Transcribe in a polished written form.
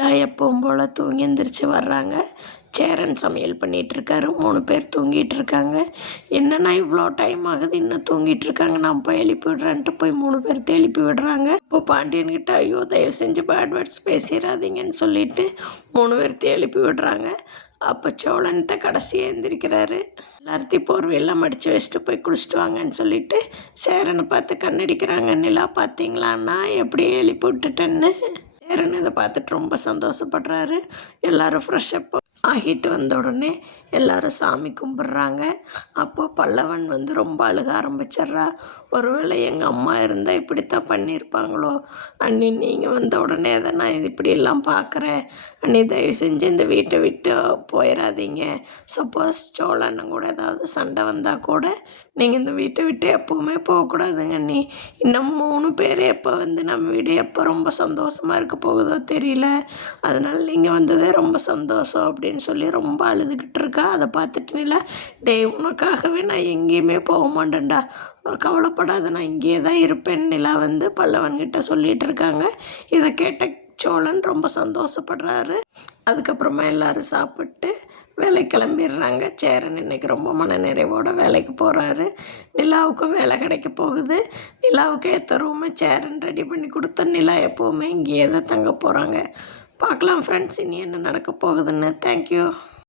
நிலா எப்பவும் போல் தூங்கி எந்திரிச்சு வர்றாங்க. சேரன் சமையல் பண்ணிகிட்ருக்காரு. 3 பேர் தூங்கிட்டு இருக்காங்க. என்னன்னா இவ்வளோ டைம் ஆகுது இன்னும் தூங்கிட்டு இருக்காங்க, நான் போய் எழுப்பி விடுறேன்ட்டு போய் 3 பேர்த்த எழுப்பி விடுறாங்க. இப்போ பாண்டியன்கிட்ட ஐயோ தயவு செஞ்சு பேட் வேர்ட்ஸ் பேசிடாதீங்கன்னு சொல்லிட்டு 3 பேர்த்த எழுப்பி விடுறாங்க. அப்போ சோழன்ட்ட கடைசியாக எந்திரிக்கிறாரு. எல்லாத்தையும் போர்வையெல்லாம் மடித்து வச்சுட்டு போய் குளிச்சுட்டு வாங்கன்னு சொல்லிட்டு சேரனை பார்த்து கண்ணடிக்கிறாங்க. நிலா பார்த்தீங்களான்னா எப்படி எழுப்பி விட்டுட்டேன்னு. சேரன் இதை பார்த்துட்டு ரொம்ப சந்தோஷப்படுறாரு. எல்லோரும் ஃப்ரெஷ்ஷப் ஆகிட்டு வந்த உடனே எல்லோரும் சாமி கும்பிட்றாங்க. அப்போது பல்லவன் ரொம்ப அழுக ஆரம்பிச்சிட்றா. ஒருவேளை எங்கள் அம்மா இருந்தால் இப்படித்தான் பண்ணியிருப்பாங்களோ, அண்ணி நீங்கள் வந்த உடனே அதை நான் இப்படியெல்லாம் பார்க்குறேன், அண்ணி தயவு செஞ்சு இந்த வீட்டை விட்டு போயிடாதீங்க. சப்போஸ் சோழண்ணன் கூட ஏதாவது சண்டை வந்தால் கூட நீங்கள் இந்த வீட்டை விட்டு எப்போவுமே போகக்கூடாதுங்க அண்ணி. இன்னும் 3 பேர் எப்போ நம்ம வீடு எப்போ ரொம்ப சந்தோஷமாக இருக்க போகுதோ தெரியல, அதனால் நீங்கள் வந்ததே ரொம்ப சந்தோஷம் அப்படின்னு சொல்லி ரொம்ப அழுதுகிட்டு இருக்கா. அதை பார்த்துட்டு நிலா, டேய் உனக்காகவே நான் எங்கேயுமே போக மாட்டேன்டா, கவலைப்படாத நான் இங்கேயே தான் இருப்பேன் நிலா பல்லவன்கிட்ட சொல்லிகிட்டு இருக்காங்க. இதை கேட்ட சோழன் ரொம்ப சந்தோஷப்படுறாரு. அதுக்கப்புறமா எல்லோரும் சாப்பிட்டு வேலைக்கு கிளம்பிடுறாங்க. சேரன் இன்றைக்கி ரொம்ப மனநிறைவோடு வேலைக்கு போகிறாரு. நிலாவுக்கும் வேலை கிடைக்க போகுது. நிலாவுக்கு ஏற்ற ரூமை சேரன் ரெடி பண்ணி கொடுத்த நிலா எப்போவுமே இங்கேயே தான் தங்க போகிறாங்க. பார்க்கலாம் ஃப்ரெண்ட்ஸ், இனி என்ன நடக்க போகுதுன்னு. தேங்க்யூ.